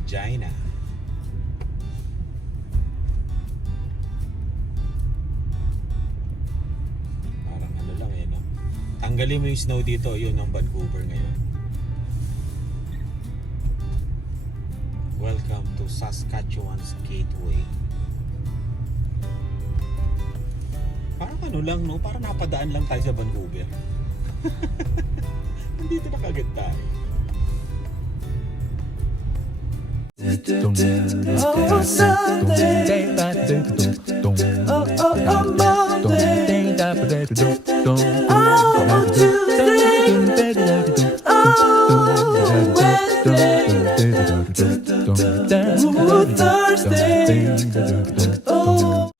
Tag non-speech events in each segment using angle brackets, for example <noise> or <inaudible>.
Regina. Parang ano lang eh, no? Tanggalin mo yung snow dito, yun ang Vancouver ngayon. Welcome to Saskatchewan's Gateway. Parang ano lang, no? Parang napadaan lang tayo sa Vancouver. <laughs> Nandito na kagad tayo. Oh, Sunday. Oh, oh, oh, Monday. Oh, Tuesday. Oh, Wednesday. Ooh, Thursday. Oh.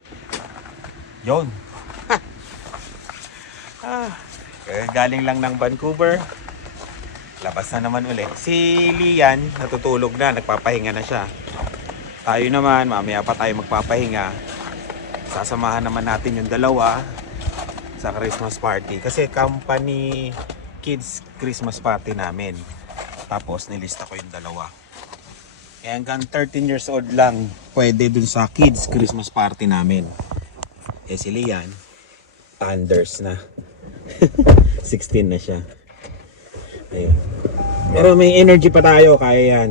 Ah, galing lang ng Vancouver. Labas na naman uli. Si Lian, natutulog na, nagpapahinga na siya. Tayo naman, mamaya pa tayo magpapahinga. Sasamahan naman natin yung dalawa sa Christmas party. Kasi company kids Christmas party namin. Tapos nilista ko yung dalawa. Eh hanggang 13 years old lang pwede dun sa kids Christmas party namin. Eh si Lian, Thunders na. <laughs> 16 na siya. Ayun. Pero may energy pa tayo, kaya yan.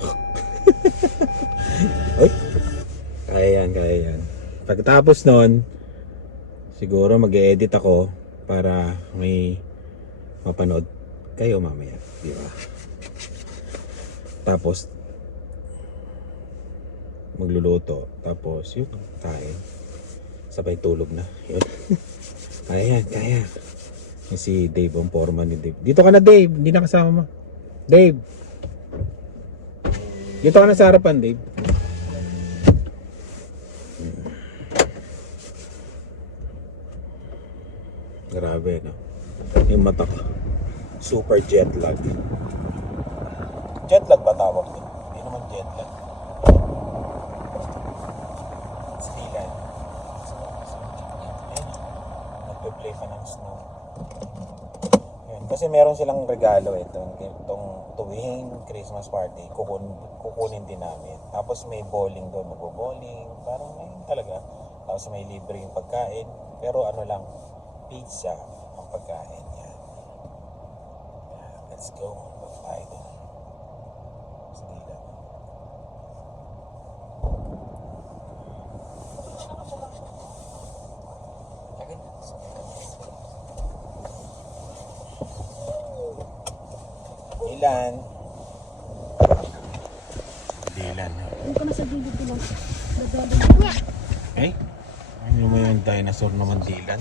<laughs> Uy. Kaya yan, kaya yan. Pagkatapos nun, siguro mag-edit ako para may mapanood kayo mamaya. Di ba? Tapos, magluluto. Tapos, yun, kain. Sabay tulog na. Yun. <laughs> kaya yan, kaya. Si Dave, ang foreman ni Dave. Dito ka na, Dave. Hindi na kasama mo. Dave. Dito ka na sa harapan, Dave. Grabe, no? Yung mata ko. Super jet lag. Jet lag ba tawag doon? Hindi naman jet lag. Stilan. Nagpe-play pa ng snow. Ayan. Kasi meron silang regalo ito. Itong tuwing Christmas party, kukun, kukunin din namin. Tapos may bowling doon, magbo-bowling. Parang ayun talaga. Tapos may libre yung pagkain. Pero ano lang, pizza ang pagkain. Yan. Let's go. Bye din. Sige lang. Ilan? Dilan. Doon ka na sa gilid. Dadali. Eh? Ano mo yung dinosaur naman dilan?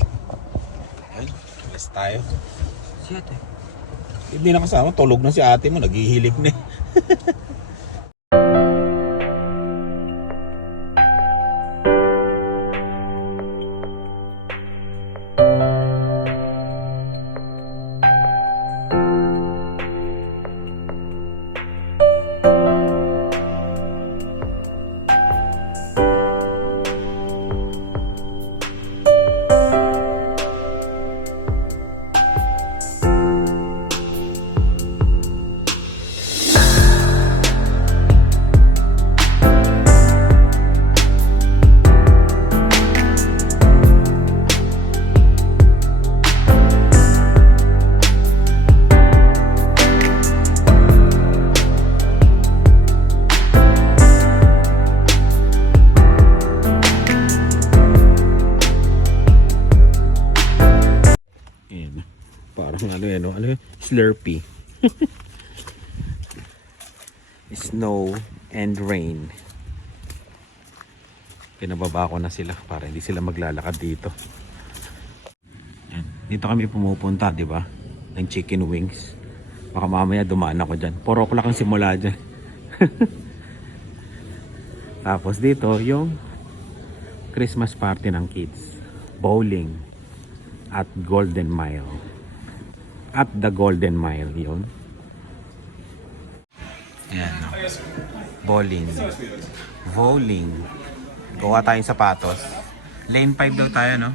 Ay, alas tayo. Si ate. Hindi na kasama, tulog na si ate mo, naghihilig na eh. <laughs> Slurpee. <laughs> Snow and rain. Pinababa ko na sila para hindi sila maglalakad dito. Dito kami pumupunta, di ba? Ng chicken wings. Baka mamaya dumaan ako dyan. 4 o'clock ang simula dyan. <laughs> Tapos dito, yung Christmas party ng kids. Bowling at Golden Mile. At the Golden Mile yon. Ayan. no. Bowling. Bowling. Gawa tayong sapatos. Lane 5 daw tayo, no?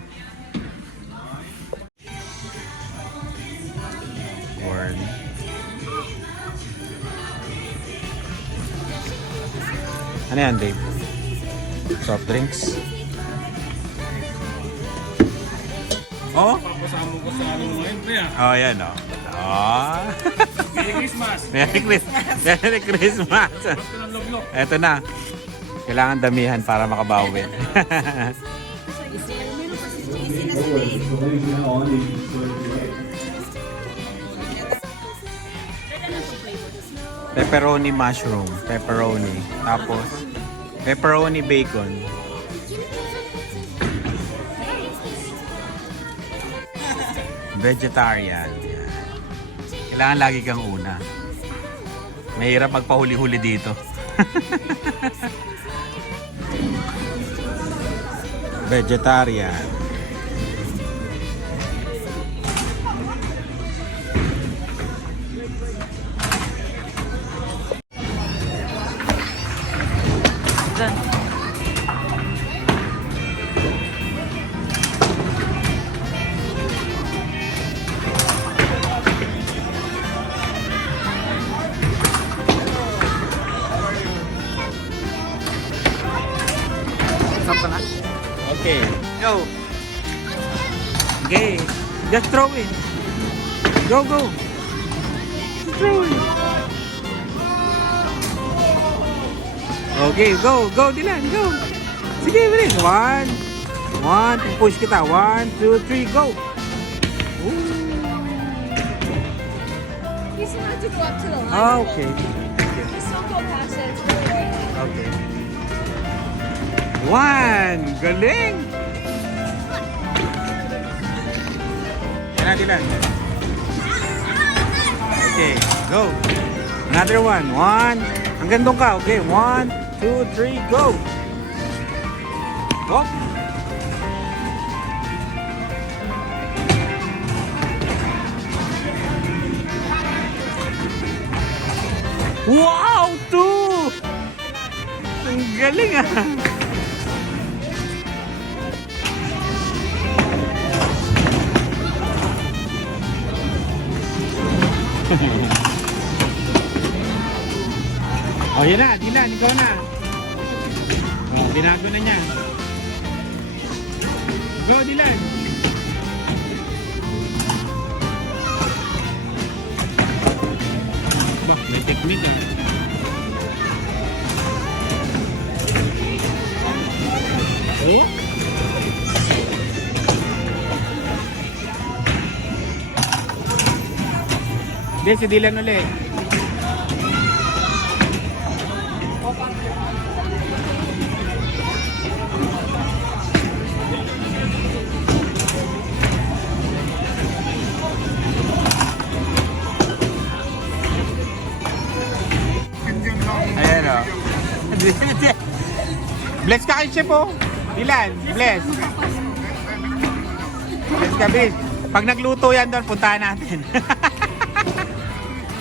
Word. Ano yan, Dave? Soft drinks? Oh? Papasama ko sa ano ngayon, pre ah. Oh, yan oh. Oh. Merry Christmas! Merry Christmas. Merry Christmas. Eto na. Kailangan damihan para makabawi. pepperoni mushroom, pepperoni, tapos pepperoni bacon. Vegetarian. Kailangan lagi kang una. Mahirap magpahuli-huli dito. <laughs> Vegetarian. Okay, go. Okay, just throw it. Go, go. Throw it. Okay, go, go, Dylan, go. Sige, bilis. One, one, push kita. One, two, three, go. Ooh. You have to go up to the line. Ah, Okay, Just don't go past it. Okay. One, galing. Yan na, Dylan. Okay, go. Another one. One. Hanggang doon ka. Okay, one, two, three, go. Go. Wow! Two! Ang galing ah! Oh, yan na. Dilan, ikaw na. Oh, binago na niya. Go, Dilan. Bah, may technique ah. Hindi, si Dylan ulit. Ayan o. <laughs> bless ka kay Chef o. Ilan? Bless. Bless ka, bis. Pag nagluto yan doon, puntahan natin. <laughs>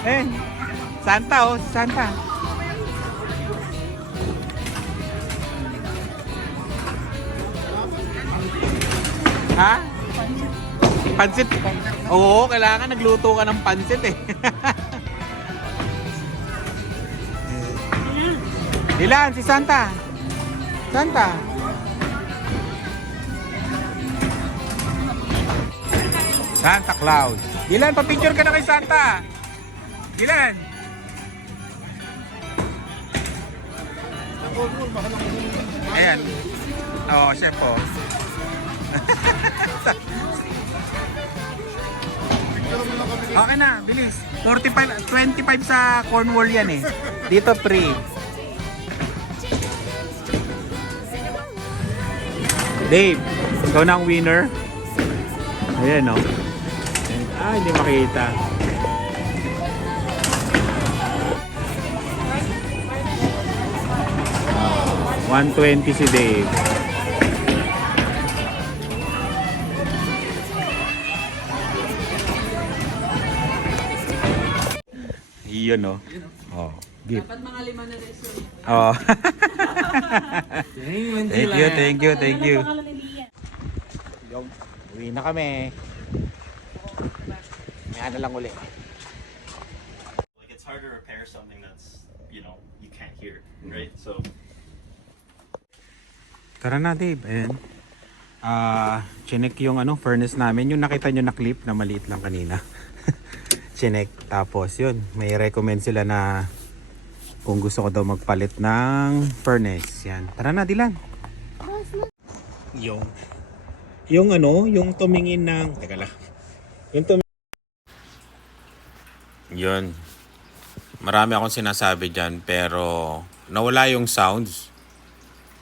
eh, Santa oh, Santa. Ha? Pansit? Oo, kailangan nagluto ka ng pansit eh. <laughs> Ilan? Si Santa. Santa. Santa Claus. Dilan, pa-picture ka na kay Santa. Dilan. Ayan. Oo, oh, chef po. <laughs> okay na, bilis. 45, 25 sa Cornwall yan eh. Dito free. Dave, ikaw na ang winner. Ayan o. Ah, hindi makita. 120 si Dave. Iyon o. Oh, gift. Dapat mga lima na rin Oh. <laughs> thank you, thank you, thank you. Yo, uwi na kami. May ano lang uli. like it's hard to repair something that's you know you can't hear right so Tara na, Dave. Ayan. Ah, chinek yung ano, furnace namin. Yung nakita nyo na clip na maliit lang kanina. <laughs> chinek. Tapos yun, may recommend sila na kung gusto ko daw magpalit ng furnace. Yan. Tara na, Dilan. Yung yung ano, yung tumingin ng teka lang. Yung tumingin Yun. Marami akong sinasabi diyan pero nawala yung sounds.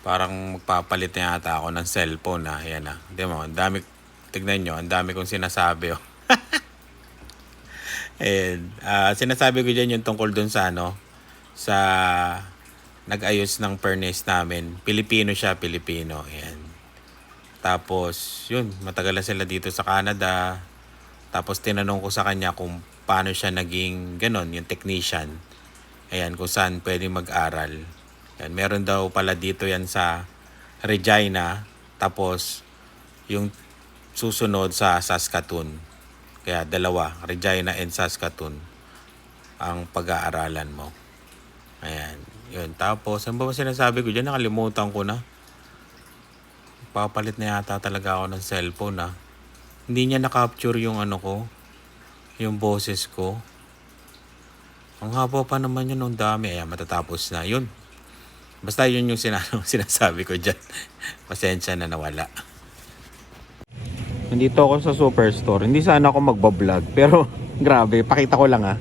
Parang magpapalit na yata ako ng cellphone na. Ayan na. Di mo, ang dami, tignan nyo, ang dami kong sinasabi. Oh. <laughs> And, ah, sinasabi ko dyan yung tungkol dun sa ano, sa nag-ayos ng furnace namin. Pilipino siya, Pilipino. Ayan. Tapos, yun, matagal na sila dito sa Canada. Tapos tinanong ko sa kanya kung paano siya naging ganon, yung technician. Ayan, kung saan pwede mag-aral. Ayan, meron daw pala dito yan sa Regina. Tapos, yung susunod sa Saskatoon. Kaya dalawa, Regina and Saskatoon ang pag-aaralan mo. Ayan. Yun. Tapos, ano ba ba sinasabi ko dyan? Nakalimutan ko na. Papalit na yata talaga ako ng cellphone na. Hindi niya na-capture yung ano ko. Yung boses ko. Ang haba pa naman yun nung dami. Ayan, matatapos na. Yun. Basta yun yung sinano, <laughs> sinasabi ko dyan. <laughs> Pasensya na nawala. Nandito ako sa superstore. Hindi sana ako magbablog. Pero <laughs> grabe, pakita ko lang ah.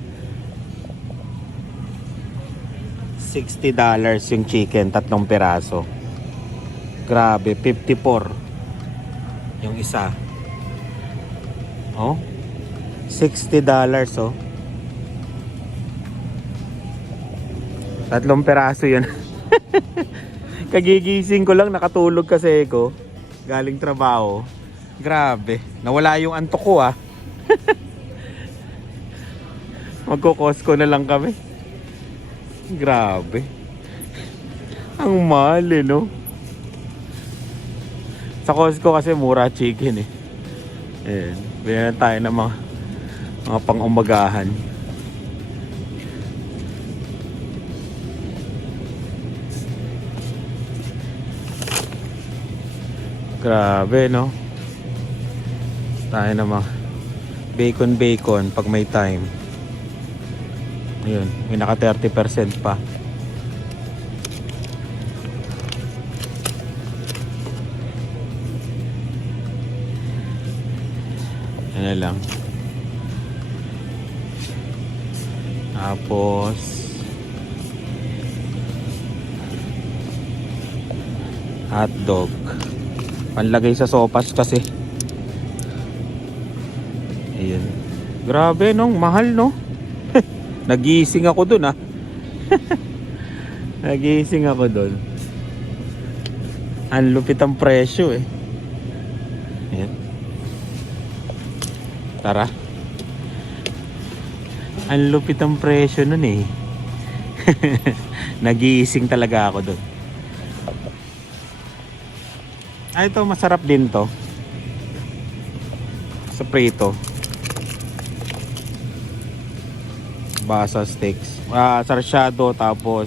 $60 yung chicken, tatlong peraso. Grabe, 54 yung isa. Oh. $60 oh. Tatlong peraso yun. <laughs> Kagigising ko lang, nakatulog kasi ako. Galing trabaho. Grabe. Nawala yung antok ko ah. <laughs> Magko-Costco na lang kami. Grabe. Ang mahal eh, no? Sa Costco kasi mura chicken eh. Ayan. Bilhan tayo ng mga, mga pang-umagahan. Grabe, no? Tayo na bacon bacon pag may time. Ayun, may naka 30% pa. Yan na lang. Tapos hotdog. Panlagay sa sopas kasi. Ayun. Grabe no, mahal no. <laughs> Nagising ako dun ah. <laughs> Nagising ako dun. Ang lupit ang presyo eh. Ayan. Tara. Ang lupit ang presyo nun eh. <laughs> Nagising talaga ako dun. Ah, ito masarap din to. Sa prito. Basa steaks. Ah, sarsyado tapos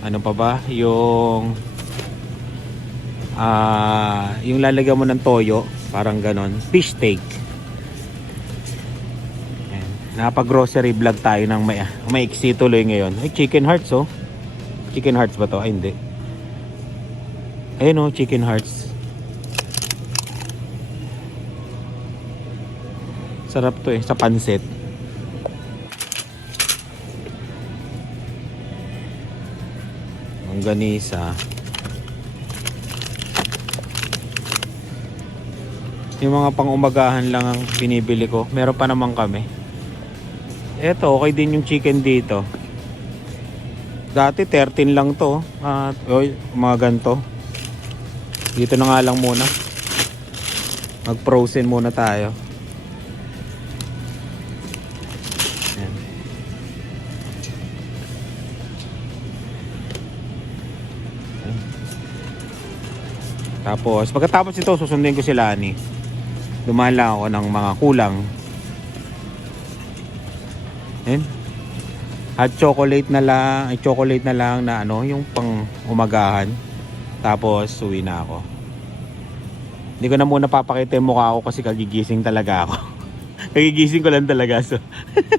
ano pa ba? Yung ah, yung lalagyan mo ng toyo, parang ganon. Fish steak. Napag-grocery vlog tayo ng may, maiksi tuloy ngayon. Ay, chicken hearts oh. Chicken hearts ba to? Ay, hindi. Ayun oh, chicken hearts. Sarap to eh, sa pansit. Longganisa. Yung mga pang-umagahan lang ang binibili ko. Meron pa naman kami. Eto, okay din yung chicken dito. Dati 13 lang to. At oy, mga ganto. Dito na nga lang muna. Mag-frozen muna tayo. Tapos, pagkatapos ito, susundin ko si Lani. Dumaan lang ako ng mga kulang. Ayan. At chocolate na lang, ay chocolate na lang na ano, yung pang umagahan. Tapos, uwi na ako. Hindi ko na muna papakita yung mukha ko kasi kagigising talaga ako. <laughs> kagigising ko lang talaga. So,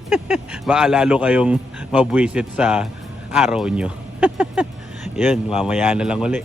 <laughs> baka lalo kayong mabwisit sa araw nyo. <laughs> Yun, mamaya na lang uli.